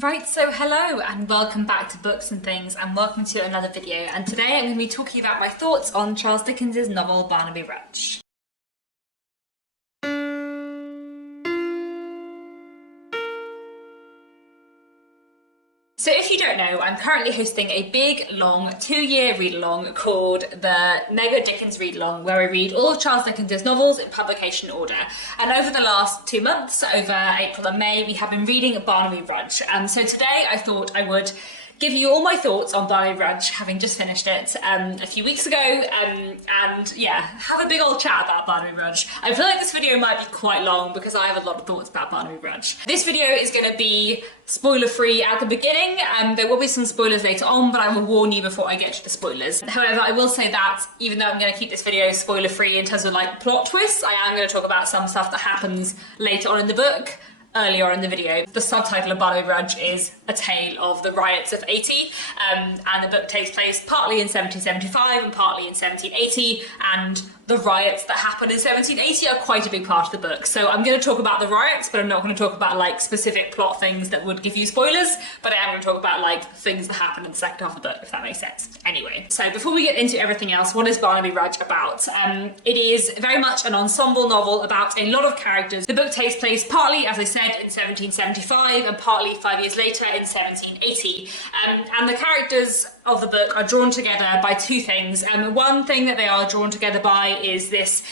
Right, so hello and welcome back to Books and Things and welcome to another video, and today I'm going to be talking about my thoughts on Charles Dickens' novel Barnaby Rudge. So if you don't know, I'm currently hosting a big, long, 2-year read-along called the Mega Dickens Readalong, where I read all of Charles Dickens' novels in publication order. And over the last 2 months, over April and May, we have been reading Barnaby Rudge. So today I thought I would give you all my thoughts on Barnaby Rudge, having just finished it a few weeks ago, and yeah, have a big old chat about Barnaby Rudge. I feel like this video might be quite long because I have a lot of thoughts about Barnaby Rudge. This video is going to be spoiler-free at the beginning, and there will be some spoilers later on, but I will warn you before I get to the spoilers. However, I will say that even though I'm going to keep this video spoiler-free in terms of like plot twists, I am going to talk about some stuff that happens later on in the book, earlier in the video. The subtitle of Barnaby Rudge is A Tale of the Riots of '80, and the book takes place partly in 1775 and partly in 1780, and the riots that happened in 1780 are quite a big part of the book. So I'm going to talk about the riots, but I'm not going to talk about like specific plot things that would give you spoilers, but I am going to talk about like things that happen in the second half of the book, if that makes sense. Anyway, so before we get into everything else, what is Barnaby Rudge about? It is very much an ensemble novel about a lot of characters. The book takes place partly, as I said, in 1775 and partly 5 years later in 1780. And the characters of the book are drawn together by two things. One thing that they are drawn together by is this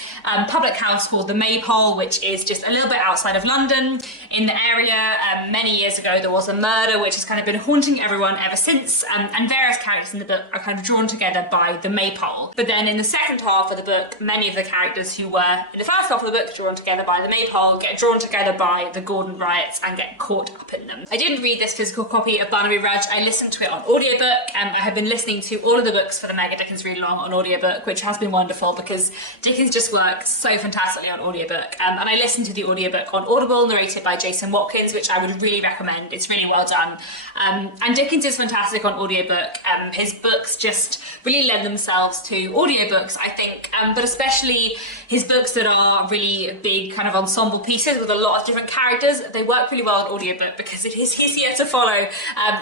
public house called the Maypole, which is just a little bit outside of London in the area. Many years ago there was a murder which has kind of been haunting everyone ever since, and various characters in the book are kind of drawn together by the Maypole. But then in the second half of the book, many of the characters who were in the first half of the book drawn together by the Maypole get drawn together by the Gordon riots and get caught up in them. I didn't read this physical copy of Barnaby Rudge, I listened to it on audiobook. I have been listening to all of the books for the Mega Dickens Readalong on audiobook, which has been wonderful because Dickens just works so fantastically on audiobook. And I listened to the audiobook on Audible, narrated by Jason Watkins, which I would really recommend. It's really well done. And Dickens is fantastic on audiobook. His books just really lend themselves to audiobooks, I think, but especially his books that are really big kind of ensemble pieces with a lot of different characters. They work really well on audiobook because it is easier to follow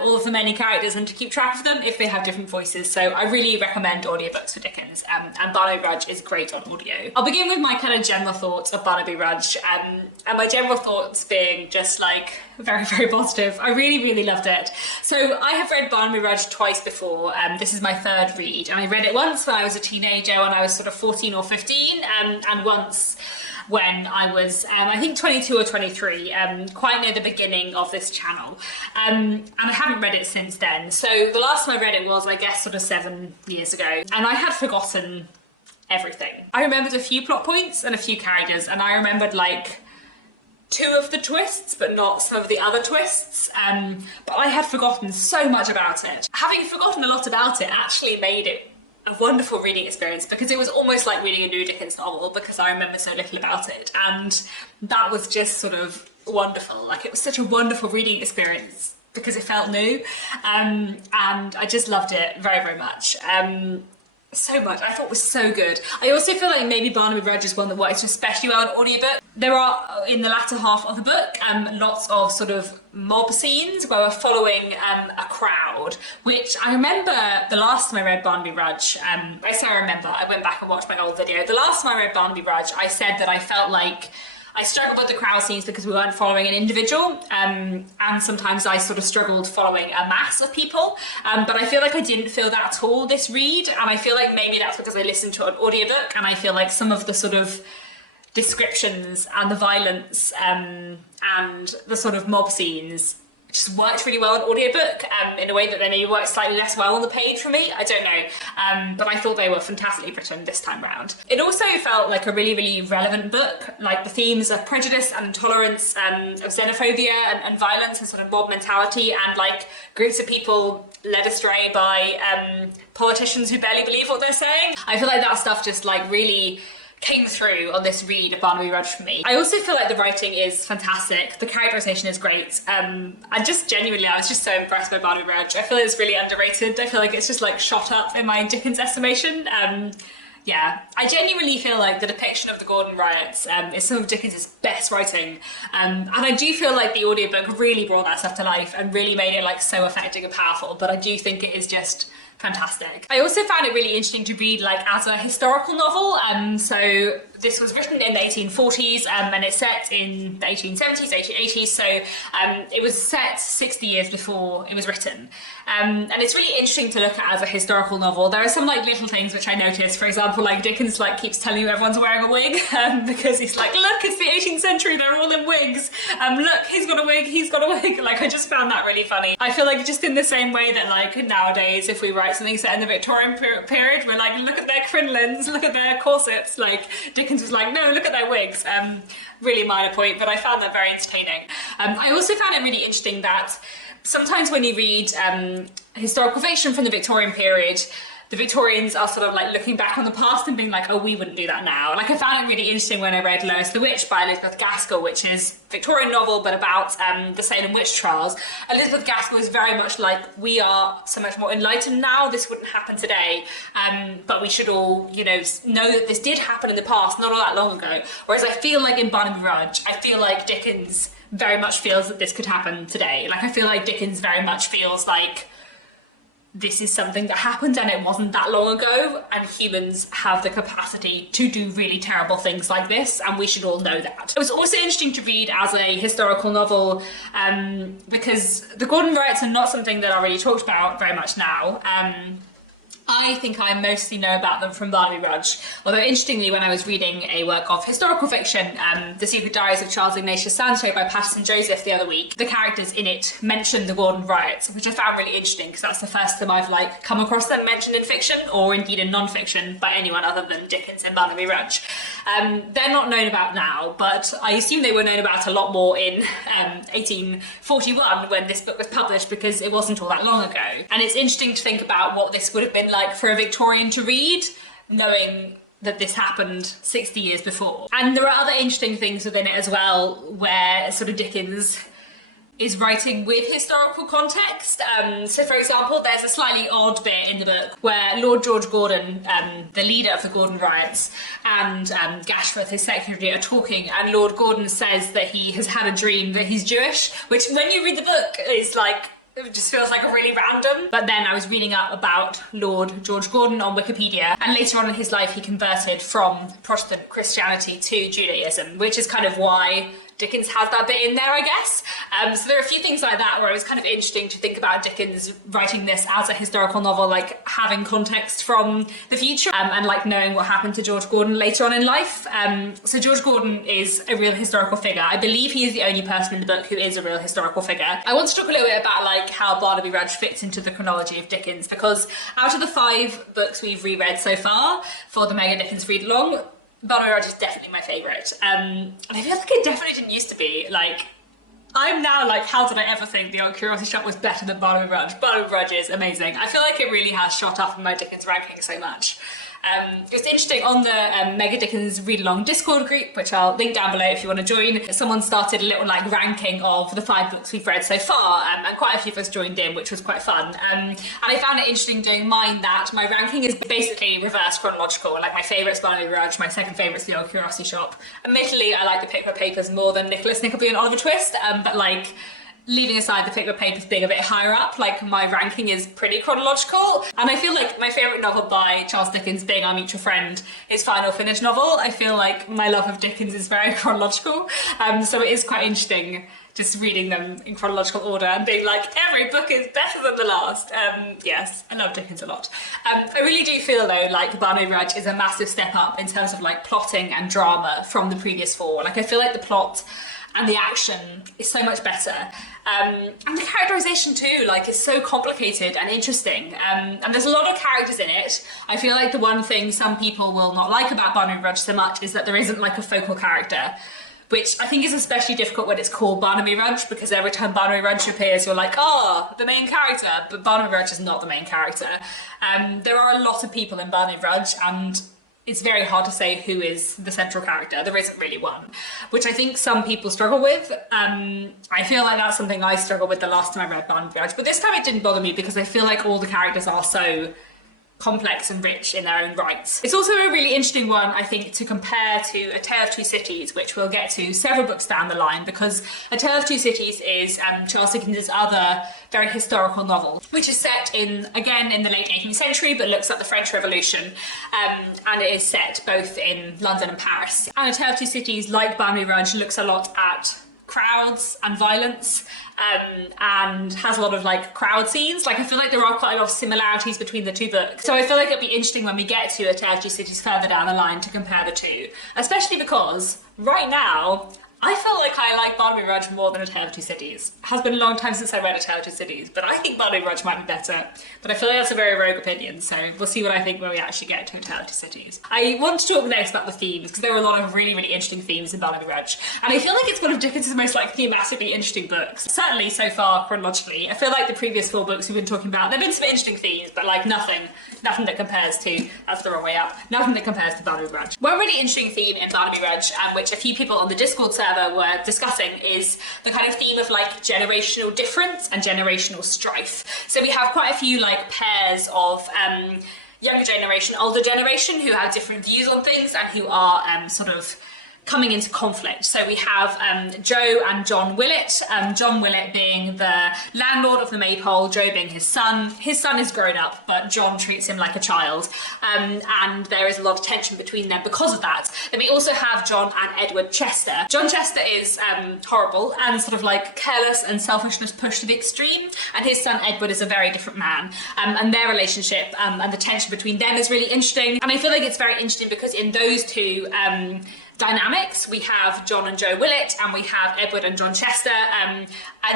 all of the many characters and to keep track of them if they have different voices. So I really recommend audiobooks for Dickens, and Barnaby Rudge is great on audio. I'll begin with my kind of general thoughts of Barnaby Rudge, and my general thoughts being just like very, very positive. I really loved it. So I have read Barnaby Rudge twice before. This is my third read, and I read it once when I was a teenager, when I was sort of 14 or 15, and once when I was, I think 22 or 23, quite near the beginning of this channel. And I haven't read it since then. So the last time I read it was, I guess, sort of 7 years ago. And I had forgotten everything. I remembered a few plot points and a few characters, and I remembered like 2 of the twists, but not some of the other twists. But I had forgotten so much about it. Having forgotten a lot about it actually made it a wonderful reading experience, because it was almost like reading a new Dickens novel because I remember so little about it, and that was just sort of wonderful. Like, it was such a wonderful reading experience because it felt new, and I just loved it very much. So much. I thought it was so good. I also feel like maybe Barnaby Rudge is one that works especially well on audiobook. There are, in the latter half of the book, lots of sort of mob scenes where we're following a crowd, which I remember the last time I read Barnaby Rudge, I say I remember, I went back and watched my old video. The last time I read Barnaby Rudge, I said that I felt like I struggled with the crowd scenes because we weren't following an individual, and sometimes I sort of struggled following a mass of people, but I feel like I didn't feel that at all this read, and I feel like maybe that's because I listened to an audiobook, and I feel like some of the sort of descriptions and the violence and the sort of mob scenes just worked really well on audiobook, in a way that they maybe worked slightly less well on the page for me. I don't know, but I thought they were fantastically written this time round. It also felt like a really relevant book. Like, the themes of prejudice and intolerance, of xenophobia and violence and sort of mob mentality, and like groups of people led astray by politicians who barely believe what they're saying. I feel like that stuff just like really came through on this read of Barnaby Rudge for me. I also feel like the writing is fantastic. The characterization is great. I just genuinely, I was just so impressed by Barnaby Rudge. I feel it's really underrated. I feel like it's just like shot up in my Dickens estimation. Yeah, I genuinely feel like the depiction of the Gordon riots is some of Dickens' best writing, and I do feel like the audiobook really brought that stuff to life and really made it like so affecting and powerful, but I do think it is just fantastic. I also found it really interesting to read like as a historical novel. So this was written in the 1840s and it's set in the 1870s, 1880s. So it was set 60 years before it was written. And it's really interesting to look at as a historical novel. There are some like little things which I noticed. For example, like Dickens like keeps telling you everyone's wearing a wig because he's like, look, it's the 18th century, they're all in wigs. Look, he's got a wig, he's got a wig. Like, I just found that really funny. I feel like just in the same way that like nowadays, if we write something set in the Victorian period, we're like, look at their crinolines, look at their corsets. Like, Dickens was like, no, look at their wigs. Really minor point, but I found that very entertaining. I also found it really interesting that sometimes when you read historical fiction from the Victorian period, the Victorians are sort of like looking back on the past and being like, oh, we wouldn't do that now. Like, I found it really interesting when I read Lois the Witch by Elizabeth Gaskell, which is a Victorian novel but about the Salem witch trials. Elizabeth Gaskell is very much like, we are so much more enlightened now, this wouldn't happen today, but we should all, you know that this did happen in the past, not all that long ago. Whereas I feel like in Barnaby Rudge, I feel like Dickens very much feels that this could happen today. Like, I feel like Dickens very much feels like this is something that happened and it wasn't that long ago, and humans have the capacity to do really terrible things like this, and we should all know that. It was also interesting to read as a historical novel because the Gordon riots are not something that are really talked about very much now. I think I mostly know about them from Barnaby Rudge, although interestingly when I was reading a work of historical fiction, The Secret Diaries of Charles Ignatius Sancho by Patterson Joseph the other week, the characters in it mentioned the Gordon riots, which I found really interesting because that's the first time I've like come across them mentioned in fiction, or indeed in non-fiction, by anyone other than Dickens and Barnaby Rudge. They're not known about now, but I assume they were known about a lot more in 1841 when this book was published, because it wasn't all that long ago. And it's interesting to think about what this would have been like for a Victorian to read, knowing that this happened 60 years before. And there are other interesting things within it as well, where sort of Dickens is writing with historical context. So for example, there's a slightly odd bit in the book where Lord George Gordon, the leader of the Gordon riots, and Gashford, his secretary, are talking, and Lord Gordon says that he has had a dream that he's Jewish, which when you read the book is like, it just feels like a really random. But then I was reading up about Lord George Gordon on Wikipedia, and later on in his life he converted from Protestant Christianity to Judaism, which is kind of why Dickens has that bit in there, I guess. So there are a few things like that where it was kind of interesting to think about Dickens writing this as a historical novel, like having context from the future and like knowing what happened to George Gordon later on in life. So George Gordon is a real historical figure. I believe he is the only person in the book who is a real historical figure. I want to talk a little bit about like how Barnaby Rudge fits into the chronology of Dickens, because out of the 5 books we've reread so far for the Mega Dickens Readalong, Barnaby Rudge is definitely my favourite. And I feel like it definitely didn't used to be. Like, I'm now like, how did I ever think The Old Curiosity Shop was better than Barnaby Rudge? Barnaby Rudge is amazing. I feel like it really has shot up in my Dickens ranking so much. It's interesting, on the Mega Dickens Readalong Discord group, which I'll link down below if you want to join, someone started a little like ranking of the 5 books we've read so far, and quite a few of us joined in, which was quite fun. And I found it interesting doing mine that my ranking is basically reverse chronological. Like, my favourite's Barnaby Rudge, my second favourite's The Old Curiosity Shop. Admittedly, I like the Pickwick Papers more than Nicholas Nickleby and Oliver Twist, but like, leaving aside the Pickwick Papers being a bit higher up, like, my ranking is pretty chronological. And I feel like my favourite novel by Charles Dickens being Our Mutual Friend, his final finished novel, I feel like my love of Dickens is very chronological. So it is quite interesting just reading them in chronological order and being like, every book is better than the last. Yes, I love Dickens a lot. I really do feel though like Barnaby Rudge is a massive step up in terms of like plotting and drama from the previous 4. Like, I feel like the plot and the action is so much better. And the characterization too, like, is so complicated and interesting. And there's a lot of characters in it. I feel like the one thing some people will not like about Barnaby Rudge so much is that there isn't like a focal character, which I think is especially difficult when it's called Barnaby Rudge, because every time Barnaby Rudge appears, you're like, oh, the main character. But Barnaby Rudge is not the main character. There are a lot of people in Barnaby Rudge, and it's very hard to say who is the central character. There isn't really one, which I think some people struggle with. I feel like that's something I struggled with the last time I read Barnaby Rudge, but this time it didn't bother me because I feel like all the characters are so complex and rich in their own rights. It's also a really interesting one, I think, to compare to A Tale of Two Cities, which we'll get to several books down the line, because A Tale of Two Cities is Charles Dickens' other very historical novel, which is set again in the late 18th century, but looks at the French Revolution, and it is set both in London and Paris. And A Tale of Two Cities, like Barnaby Rudge, looks a lot at crowds and violence, and has a lot of like crowd scenes. Like, I feel like there are quite a lot of similarities between the two books. So I feel like it'll be interesting when we get to A Tale of Two Cities further down the line to compare the two, especially because right now I feel like I like Barnaby Rudge more than A Tale of Two Cities. It has been a long time since I read A Tale of Two Cities, but I think Barnaby Rudge might be better. But I feel like that's a very rogue opinion, so we'll see what I think when we actually get to A Tale of Two Cities. I want to talk next about the themes, because there are a lot of really, really interesting themes in Barnaby Rudge. And I feel like it's one of Dickens' most like thematically interesting books. Certainly so far chronologically. I feel like the previous 4 books we've been talking about, there have been some interesting themes, but like nothing that compares to, that's the wrong way up, nothing that compares to Barnaby Rudge. One really interesting theme in Barnaby Rudge, which a few people on the Discord server were discussing, is the kind of theme of like generational difference and generational strife. So we have quite a few like pairs of younger generation, older generation, who have different views on things and who are sort of coming into conflict. So we have Joe and John Willett, John Willett being the landlord of the Maypole, Joe being his son. His son is grown up, but John treats him like a child, and there is a lot of tension between them because of that. Then we also have John and Edward Chester. John Chester is horrible and sort of like careless and selfishness pushed to the extreme, and his son Edward is a very different man, and their relationship and the tension between them is really interesting. And I feel like it's very interesting because in those two dynamics, we have John and Joe Willett, and we have Edward and John Chester, and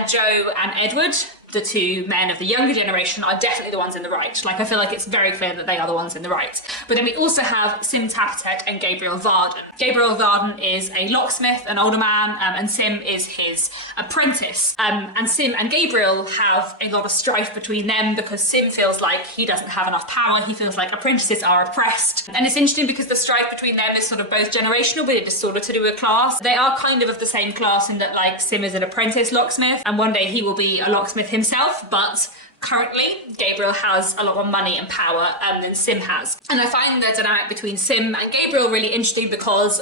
Joe and Edward, the two men of the younger generation, are definitely the ones in the right. Like, I feel like it's very clear that they are the ones in the right. But then we also have Sim Tapatet and Gabriel Varden. Gabriel Varden is a locksmith, an older man, and Sim is his apprentice. And Sim and Gabriel have a lot of strife between them because Sim feels like he doesn't have enough power. He feels like apprentices are oppressed. And it's interesting because the strife between them is sort of both generational, but it is sort of to do with class. They are kind of the same class in that, like, Sim is an apprentice locksmith, and one day he will be a locksmith himself, but currently Gabriel has a lot more money and power than Sim has. And I find the dynamic between Sim and Gabriel really interesting because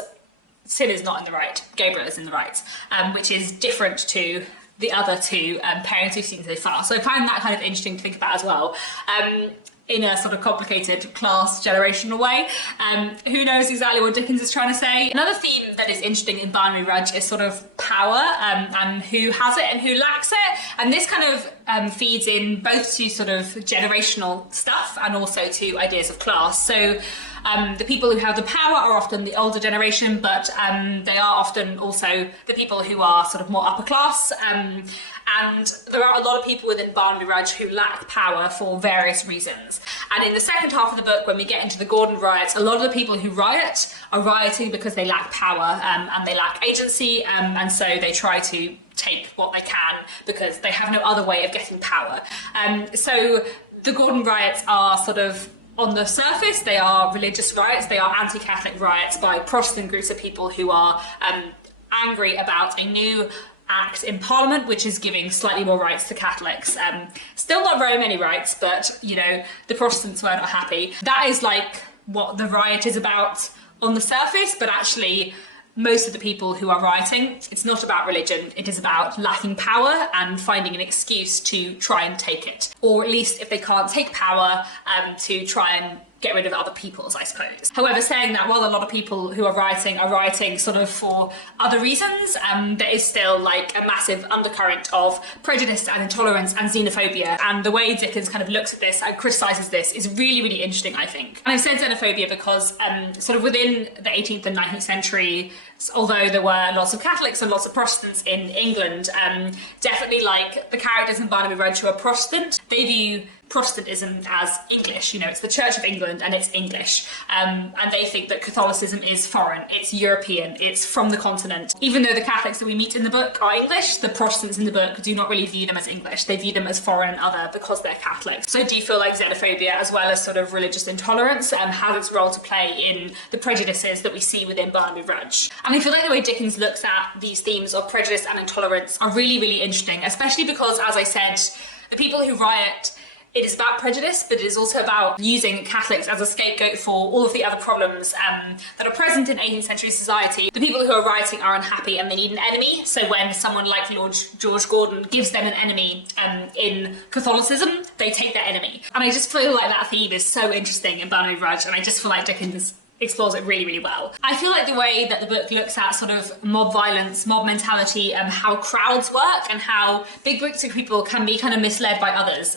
Sim is not in the right, Gabriel is in the right, which is different to the other two parents we've seen so far. So I find that kind of interesting to think about as well. In a sort of complicated class generational way. Who knows exactly what Dickens is trying to say. Another theme that is interesting in Barnaby Rudge is sort of power, and who has it and who lacks it. And this kind of feeds in both to sort of generational stuff and also to ideas of class. So the people who have the power are often the older generation, but they are often also the people who are sort of more upper class. And there are a lot of people within Barnaby Rudge who lack power for various reasons. And in the second half of the book, when we get into the Gordon riots, a lot of the people who riot are rioting because they lack power and they lack agency, and so they try to take what they can because they have no other way of getting power. So the Gordon riots are sort of, on the surface, they are religious riots, they are anti-Catholic riots by Protestant groups of people who are angry about a new act in Parliament which is giving slightly more rights to Catholics. Still not very many rights, but you know, the Protestants were not happy. That is like what the riot is about on the surface, but actually most of the people who are rioting, it's not about religion, it is about lacking power and finding an excuse to try and take it. Or at least if they can't take power, to try and get rid of other people's, I suppose. However, saying that, while a lot of people who are rioting sort of for other reasons, there is still like a massive undercurrent of prejudice and intolerance and xenophobia. And the way Dickens kind of looks at this and criticises this is really, really interesting, I think. And I said xenophobia because sort of within the 18th and 19th century, although there were lots of Catholics and lots of Protestants in England, definitely like the characters in Barnaby Rudge who are Protestant, they view Protestantism as English, you know, it's the Church of England and it's English. And they think that Catholicism is foreign, it's European, it's from the continent. Even though the Catholics that we meet in the book are English, the Protestants in the book do not really view them as English. They view them as foreign and other because they're Catholic. So I do feel like xenophobia, as well as sort of religious intolerance, has its role to play in the prejudices that we see within Barnaby Rudge. And I feel like the way Dickens looks at these themes of prejudice and intolerance are really, really interesting, especially because, as I said, the people who riot it is about prejudice, but it is also about using Catholics as a scapegoat for all of the other problems that are present in 18th century society. The people who are rioting are unhappy and they need an enemy, so when someone like Lord George Gordon gives them an enemy in Catholicism, they take their enemy. And I just feel like that theme is so interesting in Barnaby Rudge, and I just feel like Dickens explores it really, really well. I feel like the way that the book looks at sort of mob violence, mob mentality, and how crowds work and how big groups of people can be kind of misled by others.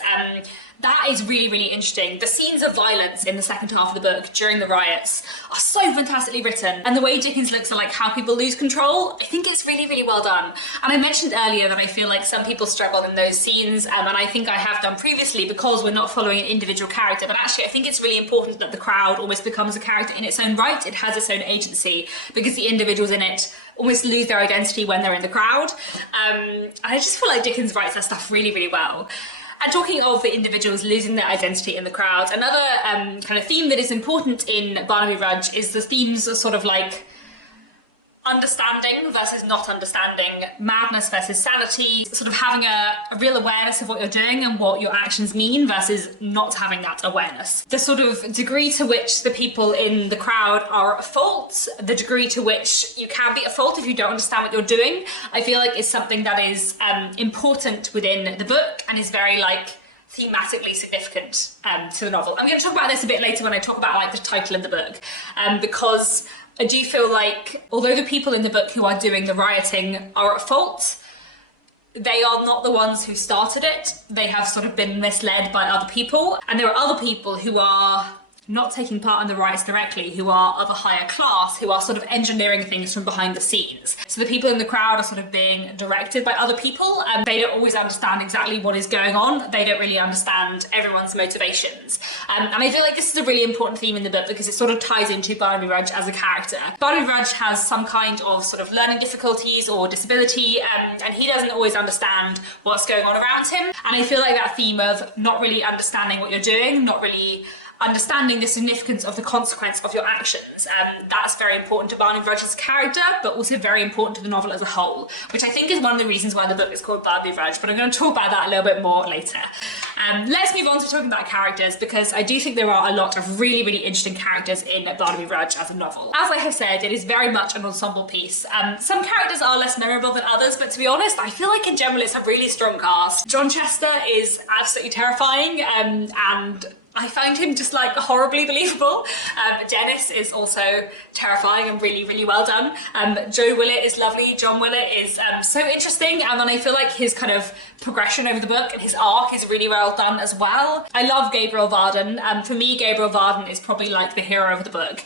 That is really, really interesting. The scenes of violence in the second half of the book during the riots are so fantastically written. And the way Dickens looks at like how people lose control, I think it's really, really well done. And I mentioned earlier that I feel like some people struggle in those scenes, and I think I have done previously because we're not following an individual character. But actually, I think it's really important that the crowd almost becomes a character in its own right. It has its own agency because the individuals in it almost lose their identity when they're in the crowd. And I just feel like Dickens writes that stuff really, really well. And talking of the individuals losing their identity in the crowd, another kind of theme that is important in Barnaby Rudge is the themes of sort of like understanding versus not understanding, madness versus sanity, sort of having a real awareness of what you're doing and what your actions mean versus not having that awareness. The sort of degree to which the people in the crowd are at fault, the degree to which you can be at fault if you don't understand what you're doing, I feel like is something that is important within the book and is very like thematically significant to the novel. I'm going to talk about this a bit later when I talk about like the title of the book, because I do feel like although the people in the book who are doing the rioting are at fault, they are not the ones who started it. They have sort of been misled by other people. And there are other people who are not taking part in the riots directly, who are of a higher class, who are sort of engineering things from behind the scenes. So the people in the crowd are sort of being directed by other people, and they don't always understand exactly what is going on. They don't really understand everyone's motivations. And I feel like this is a really important theme in the book because it sort of ties into Barnaby Rudge as a character. Barnaby Rudge has some kind of sort of learning difficulties or disability, and he doesn't always understand what's going on around him. And I feel like that theme of not really understanding what you're doing, not really understanding the significance of the consequence of your actions. That's very important to Barnaby Rudge as a character, but also very important to the novel as a whole, which I think is one of the reasons why the book is called Barnaby Rudge, but I'm going to talk about that a little bit more later. Let's move on to talking about characters, because I do think there are a lot of really, really interesting characters in Barnaby Rudge as a novel. As I have said, it is very much an ensemble piece. Some characters are less memorable than others, but to be honest, I feel like in general it's a really strong cast. John Chester is absolutely terrifying, and I find him just like horribly believable. Dennis is also terrifying and really, really well done. Joe Willett is lovely. John Willett is so interesting, and then I feel like his kind of progression over the book and his arc is really well done as well. I love Gabriel Varden. For me, Gabriel Varden is probably like the hero of the book.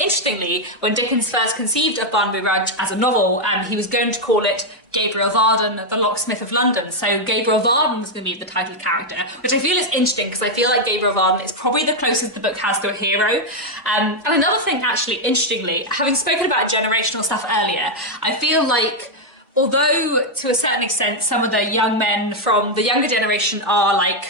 Interestingly, when Dickens first conceived of Barnaby Rudge as a novel, he was going to call it Gabriel Varden, the Locksmith of London. So Gabriel Varden was going to be the title character, which I feel is interesting because I feel like Gabriel Varden is probably the closest the book has to a hero. And another thing, actually, interestingly, having spoken about generational stuff earlier, I feel like although to a certain extent some of the young men from the younger generation are like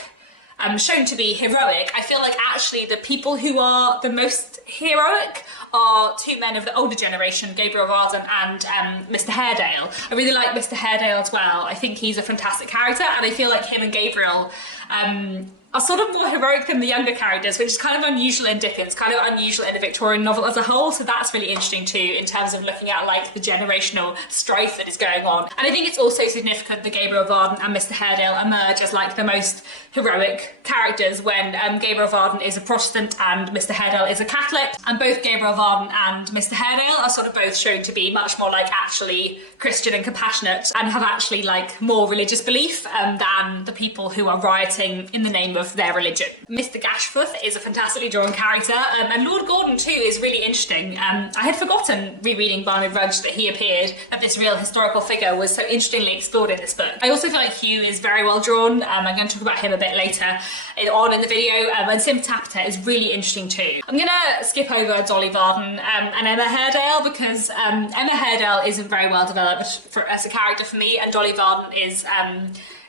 shown to be heroic, I feel like actually the people who are the most heroic are two men of the older generation, Gabriel Varden and Mr. Haredale. I really like Mr. Haredale as well. I think he's a fantastic character, and I feel like him and Gabriel are sort of more heroic than the younger characters, which is kind of unusual in Dickens, kind of unusual in the Victorian novel as a whole, so that's really interesting too in terms of looking at like the generational strife that is going on. And I think it's also significant that Gabriel Varden and Mr. Haredale emerge as like the most heroic characters when Gabriel Varden is a Protestant and Mr. Haredale is a Catholic, and both Gabriel Varden and Mr. Haredale are sort of both shown to be much more like actually Christian and compassionate and have actually like more religious belief than the people who are rioting in the name of their religion. Mr. Gashforth is a fantastically drawn character, and Lord Gordon too is really interesting. I had forgotten rereading Barnaby Rudge that he appeared, that this real historical figure was so interestingly explored in this book. I also feel like Hugh is very well drawn. I'm going to talk about him a bit later on in the video, and Sim Tapper is really interesting too. I'm going to skip over Dolly Varden and Emma Haredale because Emma Haredale isn't very well developed as a character for me, and Dolly Varden is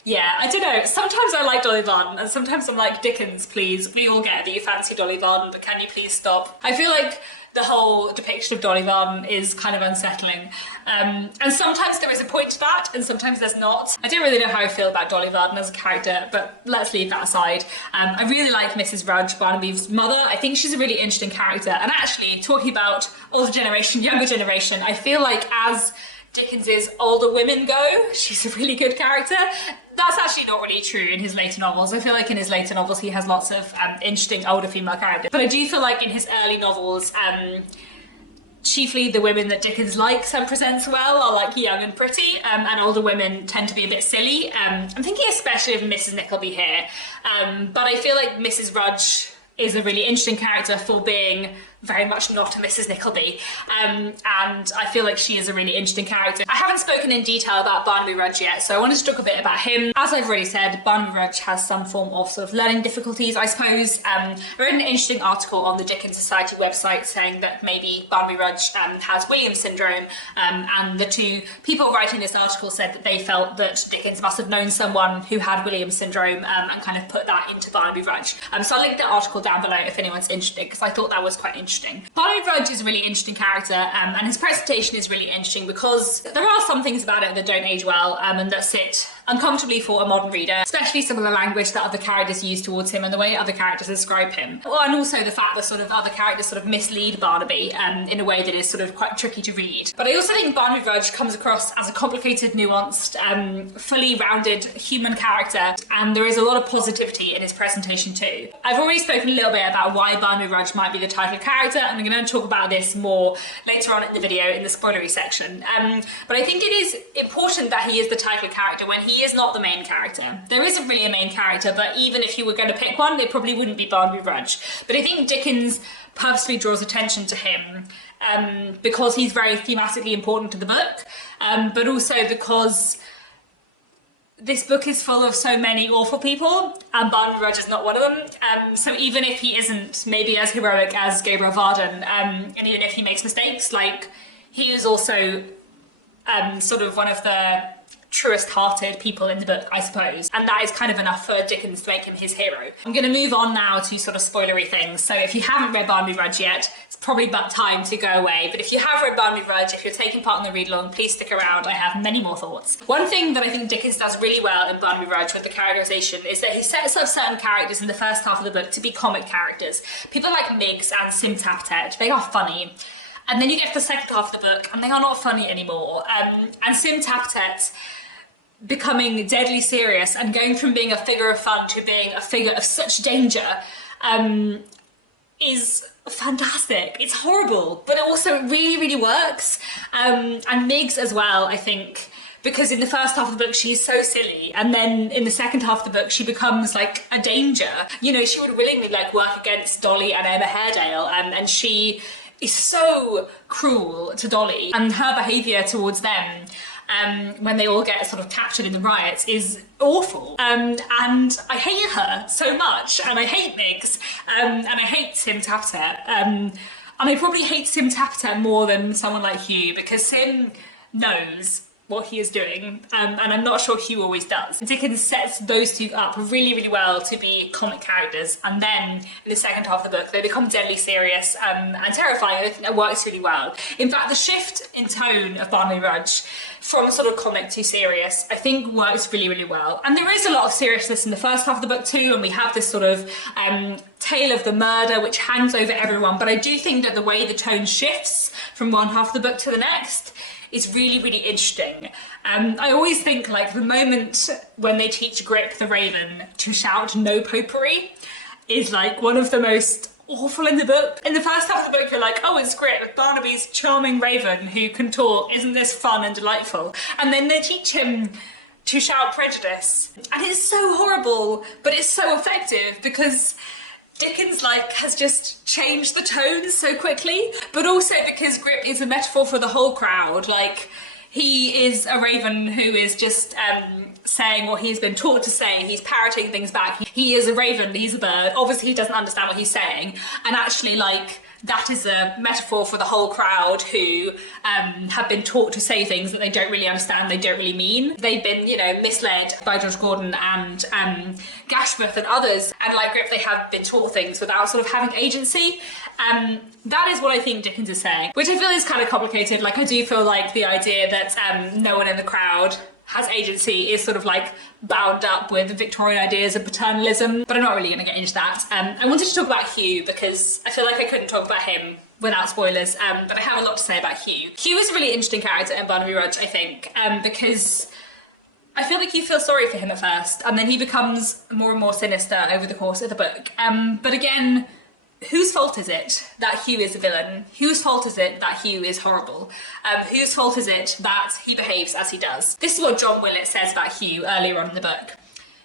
Yeah, I don't know. Sometimes I like Dolly Varden, and sometimes I'm like, Dickens, please, we all get that you fancy Dolly Varden, but can you please stop? I feel like the whole depiction of Dolly Varden is kind of unsettling. And sometimes there is a point to that, and sometimes there's not. I don't really know how I feel about Dolly Varden as a character, but let's leave that aside. I really like Mrs. Rudge, Barnaby's mother. I think she's a really interesting character. And actually, talking about older generation, younger generation, I feel like as Dickens's older women go, she's a really good character. That's actually not really true in his later novels. I feel like in his later novels he has lots of interesting older female characters. But I do feel like in his early novels, chiefly the women that Dickens likes and presents well are like young and pretty, and older women tend to be a bit silly. I'm thinking especially of Mrs. Nickleby here, but I feel like Mrs. Rudge is a really interesting character for being very much not a Mrs. Nickleby, and I feel like she is a really interesting character. I haven't spoken in detail about Barnaby Rudge yet, so I wanted to talk a bit about him. As I've already said, Barnaby Rudge has some form of sort of learning difficulties, I suppose. I read an interesting article on the Dickens Society website saying that maybe Barnaby Rudge has Williams syndrome, and the two people writing this article said that they felt that Dickens must have known someone who had Williams syndrome, and kind of put that into Barnaby Rudge. So I'll link that article down below if anyone's interested, because I thought that was quite interesting. Barnaby Rudge is a really interesting character, and his presentation is really interesting because there are some things about it that don't age well, and that sit uncomfortably for a modern reader, especially some of the language that other characters use towards him and the way other characters describe him. Well, and also the fact that sort of other characters sort of mislead Barnaby in a way that is sort of quite tricky to read. But I also think Barnaby Rudge comes across as a complicated, nuanced, fully rounded human character, and there is a lot of positivity in his presentation too. I've already spoken a little bit about why Barnaby Rudge might be the title character, and I'm going to talk about this more later on in the video in the spoilery section. But I think it is important that he is the title character when he is not the main character. There isn't really a main character, but even if you were going to pick one, it probably wouldn't be Barnaby Rudge. But I think Dickens purposely draws attention to him because he's very thematically important to the book, but also because this book is full of so many awful people, and Barnaby Rudge is not one of them. So even if he isn't maybe as heroic as Gabriel Varden, and even if he makes mistakes, like, he is also sort of one of the truest-hearted people in the book, I suppose. And that is kind of enough for Dickens to make him his hero. I'm going to move on now to sort of spoilery things. So if you haven't read Barnaby Rudge yet, it's probably about time to go away. But if you have read Barnaby Rudge, if you're taking part in the read-along, please stick around. I have many more thoughts. One thing that I think Dickens does really well in Barnaby Rudge with the characterization is that he sets up certain characters in the first half of the book to be comic characters. People like Miggs and Sim Taptet, they are funny. And then you get to the second half of the book, and they are not funny anymore. And Sim Taptet becoming deadly serious and going from being a figure of fun to being a figure of such danger is fantastic. It's horrible, but it also really, really works. And Miggs as well, I think, because in the first half of the book she's so silly, and then in the second half of the book she becomes like a danger. You know, she would willingly like work against Dolly and Emma Haredale, and she is so cruel to Dolly, and her behaviour towards them when they all get sort of captured in the riots is awful. And I hate her so much, and I hate Miggs, and I hate Sim Taptet. And I probably hate Sim Taptet more than someone like Hugh, because Sim knows what he is doing, and I'm not sure Hugh always does. Dickens sets those two up really, really well to be comic characters, and then in the second half of the book they become deadly serious and terrifying. I think that works really well. In fact, the shift in tone of Barnaby Rudge from sort of comic to serious, I think works really, really well. And there is a lot of seriousness in the first half of the book too, and we have this sort of tale of the murder which hangs over everyone, but I do think that the way the tone shifts from one half of the book to the next is really, really interesting. I always think like the moment when they teach Grip the Raven to shout "no popery" is like one of the most awful in the book. In the first half of the book you're like, oh, it's Grip, Barnaby's charming raven who can talk, isn't this fun and delightful? And then they teach him to shout prejudice, and it's so horrible, but it's so effective because Dickens has just changed the tone so quickly, but also because Grip is a metaphor for the whole crowd. Like, he is a raven who is just saying what he's been taught to say. He's parroting things back. He is a raven, he's a bird. Obviously he doesn't understand what he's saying, and actually that is a metaphor for the whole crowd who have been taught to say things that they don't really understand, they don't really mean. They've been, you know, misled by George Gordon and Gashford and others, and like Grip, they have been taught things without sort of having agency. That is what I think Dickens is saying, which I feel is kind of complicated. Like, I do feel like the idea that no one in the crowd has agency is sort of like bound up with Victorian ideas of paternalism, but I'm not really going to get into that. I wanted to talk about Hugh because I feel like I couldn't talk about him without spoilers, but I have a lot to say about Hugh. Hugh is a really interesting character in Barnaby Rudge, I think, because I feel like you feel sorry for him at first, and then he becomes more and more sinister over the course of the book. But again, whose fault is it that Hugh is a villain? Whose fault is it that Hugh is horrible? Whose fault is it that he behaves as he does? This is what John Willett says about Hugh earlier on in the book.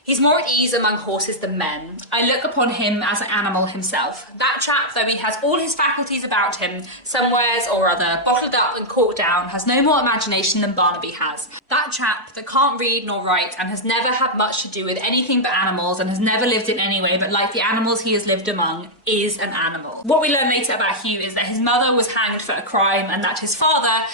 He's more at ease among horses than men. I look upon him as an animal himself. That chap, though he has all his faculties about him, somewheres or other, bottled up and corked down, has no more imagination than Barnaby has. That chap that can't read nor write and has never had much to do with anything but animals and has never lived in any way but like the animals he has lived among is an animal. What we learn later about Hugh is that his mother was hanged for a crime and that his father,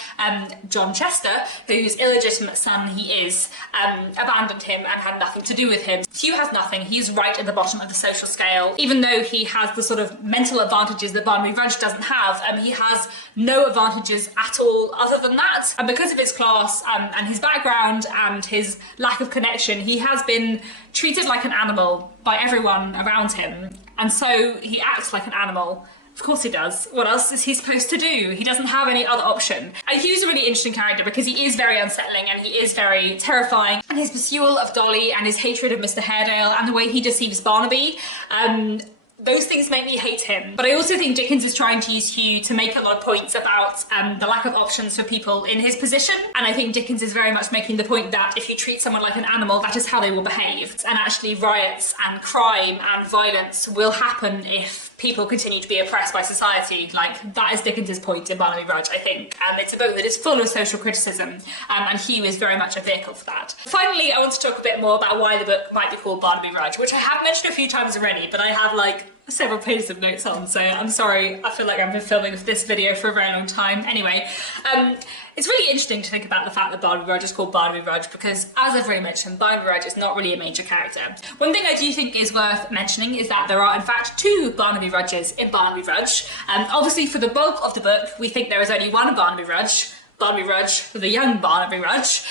John Chester, whose illegitimate son he is, abandoned him and had nothing to do with him. Hugh has nothing. He's right at the bottom of the social scale. Even though he has the sort of mental advantages that Barnaby Rudge doesn't have, he has no advantages at all other than that. And because of his class and his background and his lack of connection, he has been treated like an animal by everyone around him. And so he acts like an animal. Of course he does. What else is he supposed to do? He doesn't have any other option. And Hugh's a really interesting character because he is very unsettling and he is very terrifying. And his pursuit of Dolly and his hatred of Mr. Haredale and the way he deceives Barnaby, those things make me hate him. But I also think Dickens is trying to use Hugh to make a lot of points about the lack of options for people in his position. And I think Dickens is very much making the point that if you treat someone like an animal, that is how they will behave. And actually riots and crime and violence will happen if people continue to be oppressed by society. Like, that is Dickens's point in Barnaby Rudge, I think. And it's a book that is full of social criticism, and Hugh is very much a vehicle for that. Finally, I want to talk a bit more about why the book might be called Barnaby Rudge, which I have mentioned a few times already, but I have like several pages of notes on, so I'm sorry, I feel like I've been filming this video for a very long time. Anyway, it's really interesting to think about the fact that Barnaby Rudge is called Barnaby Rudge because, as I've already mentioned, Barnaby Rudge is not really a major character. One thing I do think is worth mentioning is that there are in fact two Barnaby Rudges in Barnaby Rudge. Obviously for the bulk of the book we think there is only one Barnaby Rudge, the young Barnaby Rudge,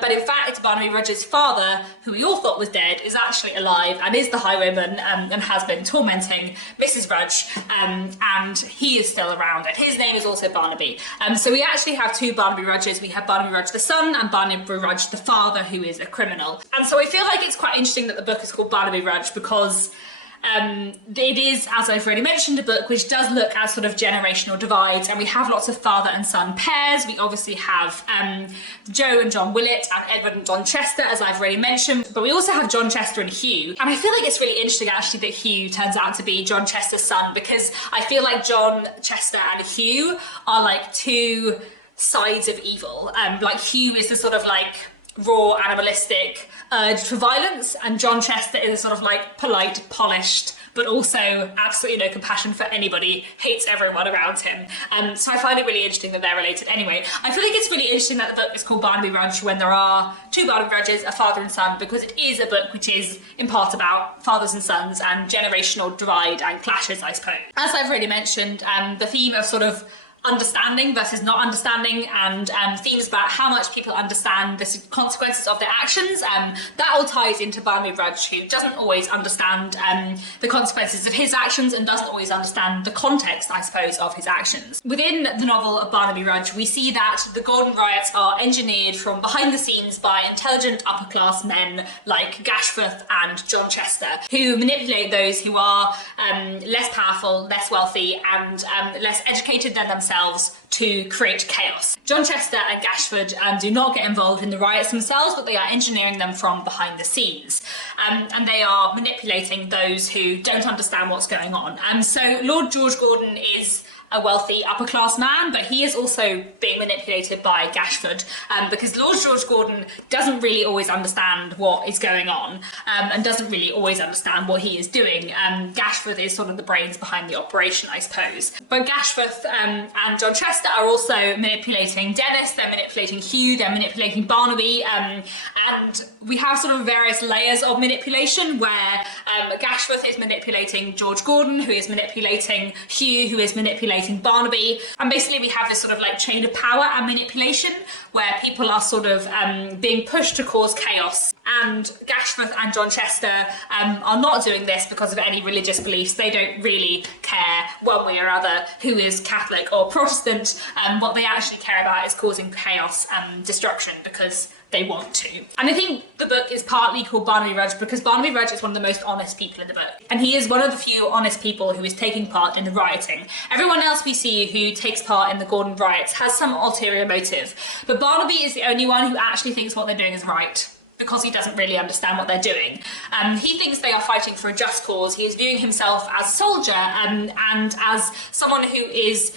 but in fact Barnaby Rudge's father, who we all thought was dead, is actually alive and is the highwayman and has been tormenting Mrs. Rudge, and he is still around, and his name is also Barnaby. So we actually have two Barnaby Rudges. We have Barnaby Rudge the son and Barnaby Rudge the father, who is a criminal. And so I feel like it's quite interesting that the book is called Barnaby Rudge because it is, as I've already mentioned, a book which does look at sort of generational divides, and we have lots of father and son pairs. We obviously have Joe and John Willett and Edwin and John Chester, as I've already mentioned, but we also have John Chester and Hugh. And I feel like it's really interesting actually that Hugh turns out to be John Chester's son, because I feel like John Chester and Hugh are like two sides of evil. Like Hugh is the sort of like raw, animalistic urge for violence, and John Chester is a sort of like polite, polished, but also absolutely no compassion for anybody, hates everyone around him. So I find it really interesting that they're related. Anyway, I feel like it's really interesting that the book is called Barnaby Rudge when there are two Barnaby Rudges, a father and son, because it is a book which is in part about fathers and sons and generational divide and clashes, I suppose. As I've already mentioned, the theme of sort of understanding versus not understanding, and themes about how much people understand the consequences of their actions. That all ties into Barnaby Rudge, who doesn't always understand the consequences of his actions and doesn't always understand the context, I suppose, of his actions. Within the novel of Barnaby Rudge, we see that the Gordon riots are engineered from behind the scenes by intelligent upper-class men like Gashford and John Chester, who manipulate those who are less powerful, less wealthy, and less educated than themselves to create chaos. John Chester and Gashford do not get involved in the riots themselves, but they are engineering them from behind the scenes. And they are manipulating those who don't understand what's going on. So Lord George Gordon is a wealthy upper class man, but he is also being manipulated by Gashford, because Lord George Gordon doesn't really always understand what is going on, and doesn't really always understand what he is doing. Gashford is sort of the brains behind the operation, I suppose. But Gashford and John Chester are also manipulating Dennis, they're manipulating Hugh, they're manipulating Barnaby, and we have sort of various layers of manipulation where Gashford is manipulating George Gordon, who is manipulating Hugh, who is manipulating Barnaby, and basically we have this sort of like chain of power and manipulation where people are sort of being pushed to cause chaos. And Gashford and John Chester are not doing this because of any religious beliefs. They don't really care one way or other who is Catholic or Protestant. What they actually care about is causing chaos and destruction because they want to. And I think the book is partly called Barnaby Rudge because Barnaby Rudge is one of the most honest people in the book. And he is one of the few honest people who is taking part in the rioting. Everyone else we see who takes part in the Gordon riots has some ulterior motive. But Barnaby is the only one who actually thinks what they're doing is right, because he doesn't really understand what they're doing. He thinks they are fighting for a just cause. He is viewing himself as a soldier and as someone who is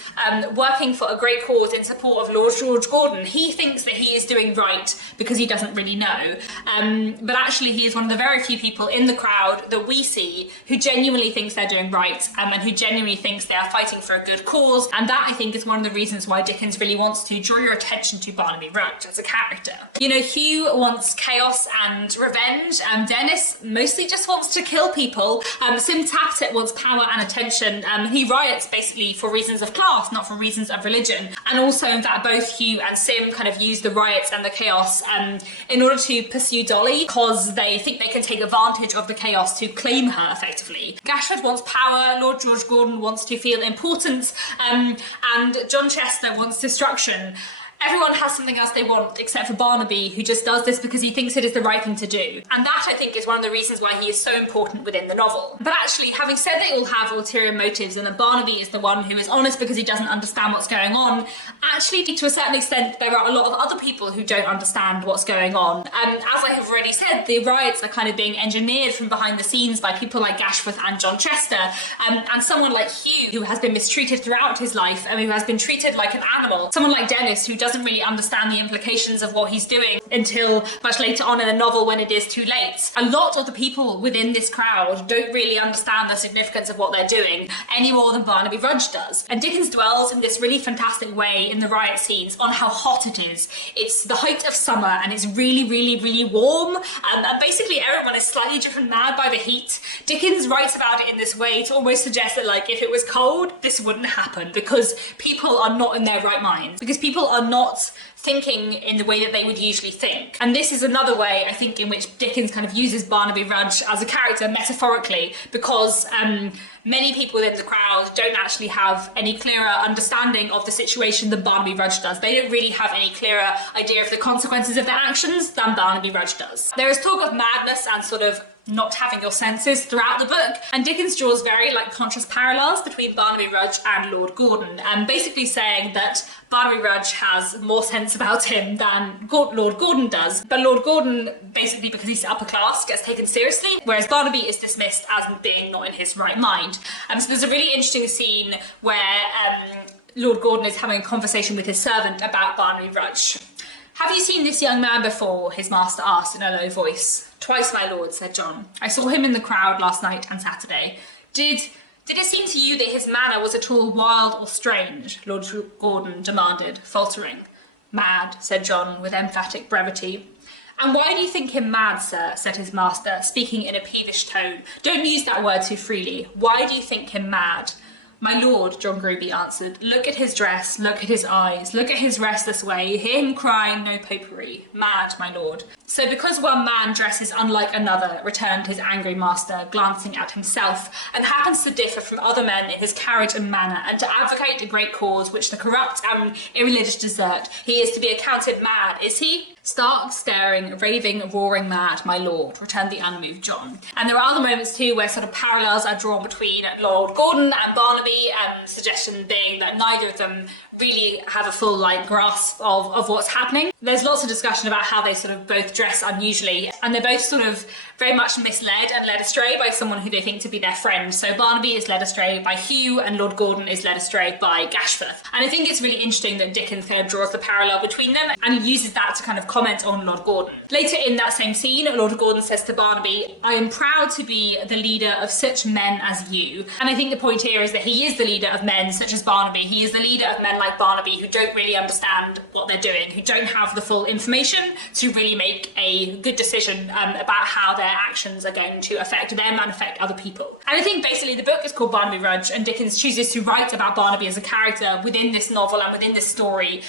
working for a great cause in support of Lord George Gordon. He thinks that he is doing right because he doesn't really know. But actually he is one of the very few people in the crowd that we see who genuinely thinks they're doing right, and who genuinely thinks they are fighting for a good cause. And that, I think, is one of the reasons why Dickens really wants to draw your attention to Barnaby Rudge as a character. You know, Hugh wants chaos and revenge, and Dennis mostly just wants to kill people. Sim Tappet wants power and attention. He riots basically for reasons of class, not for reasons of religion. And also that both Hugh and Sim kind of use the riots and the chaos in order to pursue Dolly, because they think they can take advantage of the chaos to claim her effectively. Gashford wants power, Lord George Gordon wants to feel important, and John Chester wants destruction. Everyone has something else they want except for Barnaby, who just does this because he thinks it is the right thing to do. And that, I think, is one of the reasons why he is so important within the novel. But actually, having said they all have ulterior motives and that Barnaby is the one who is honest because he doesn't understand what's going on, actually, to a certain extent, there are a lot of other people who don't understand what's going on. As I have already said, the riots are kind of being engineered from behind the scenes by people like Gashford and John Chester, and someone like Hugh, who has been mistreated throughout his life and who has been treated like an animal. Someone like Dennis, who doesn't really understand the implications of what he's doing until much later on in the novel when it is too late. A lot of the people within this crowd don't really understand the significance of what they're doing any more than Barnaby Rudge does. And Dickens dwells in this really fantastic way in the riot scenes on how hot it is. It's the height of summer and it's really, really, really warm, and basically everyone is slightly driven mad by the heat. Dickens writes about it in this way to almost suggest that, like, if it was cold, this wouldn't happen because people are not in their right minds, because people are not thinking in the way that they would usually think. And this is another way, I think, in which Dickens kind of uses Barnaby Rudge as a character metaphorically, because many people in the crowd don't actually have any clearer understanding of the situation than Barnaby Rudge does. They don't really have any clearer idea of the consequences of their actions than Barnaby Rudge does. There is talk of madness and sort of not having your senses throughout the book, and Dickens draws very contrast parallels between Barnaby Rudge and Lord Gordon, and basically saying that Barnaby Rudge has more sense about him than Lord Gordon does, but Lord Gordon, basically because he's upper class, gets taken seriously, whereas Barnaby is dismissed as being not in his right mind. So there's a really interesting scene where Lord Gordon is having a conversation with his servant about Barnaby Rudge. "Have you seen this young man before?" his master asked in a low voice. "Twice, my lord," said John. "I saw him in the crowd last night and Saturday." Did it seem to you that his manner was at all wild or strange?" Lord Gordon demanded, faltering. "Mad," said John with emphatic brevity. "And why do you think him mad, sir?" said his master, speaking in a peevish tone. "Don't use that word too freely. Why do you think him mad?" "My lord," John Gruby answered, "look at his dress, look at his eyes, look at his restless way, hear him crying, no popery. Mad, my lord." "So because one man dresses unlike another," returned his angry master, glancing at himself, "and happens to differ from other men in his carriage and manner, and to advocate a great cause which the corrupt and irreligious desert, he is to be accounted mad, is he?" "Stark, staring, raving, roaring mad, my lord," returned the unmoved John. And there are other moments too where sort of parallels are drawn between Lord Gordon and Barnaby, suggestion being that neither of them really have a full grasp of what's happening. There's lots of discussion about how they sort of both dress unusually, and they're both sort of very much misled and led astray by someone who they think to be their friend. So Barnaby is led astray by Hugh and Lord Gordon is led astray by Gashforth. And I think it's really interesting that Dickens kind of draws the parallel between them and he uses that to kind of comment on Lord Gordon. Later in that same scene, Lord Gordon says to Barnaby, "I am proud to be the leader of such men as you." And I think the point here is that he is the leader of men such as Barnaby. He is the leader of men like Barnaby who don't really understand what they're doing, who don't have the full information to really make a good decision about how their actions are going to affect them and affect other people. And I think basically the book is called Barnaby Rudge, and Dickens chooses to write about Barnaby as a character within this novel and within this story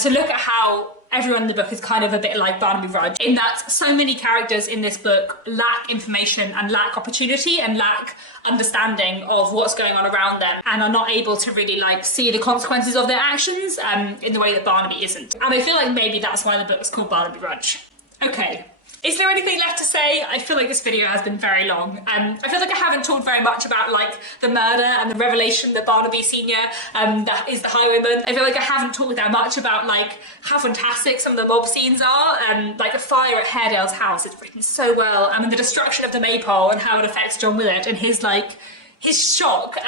to look at how everyone in the book is kind of a bit like Barnaby Rudge, in that so many characters in this book lack information and lack opportunity and lack understanding of what's going on around them and are not able to really like see the consequences of their actions in the way that Barnaby isn't. And I feel like maybe that's why the book's called Barnaby Rudge. Okay. Is there anything left to say? I feel like this video has been very long. I feel like I haven't talked very much about like the murder and the revelation that Barnaby Senior that is the highwayman. I feel like I haven't talked that much about like how fantastic some of the mob scenes are. Like the fire at Haredale's house, it's written so well. And the destruction of the Maypole and how it affects John Willett and his shock.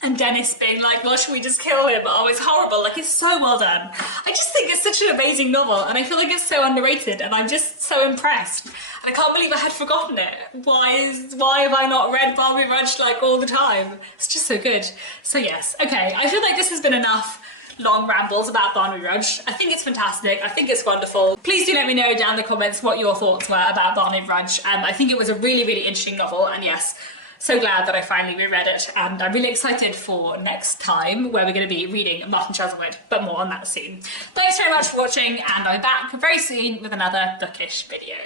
And Dennis being like, well, should we just kill him? Oh, it's horrible. Like, it's so well done. I just think it's such an amazing novel, and I feel like it's so underrated, and I'm just so impressed. I can't believe I had forgotten it. Why have I not read Barnaby Rudge like all the time? It's just so good. So yes, okay. I feel like this has been enough long rambles about Barnaby Rudge. I think it's fantastic. I think it's wonderful. Please do let me know down in the comments what your thoughts were about Barnaby Rudge. I think it was a really, really interesting novel, and yes, so glad that I finally reread it, and I'm really excited for next time where we're going to be reading Martin Chuzzlewit, but more on that soon. Thanks very much for watching, and I'll be back very soon with another bookish video.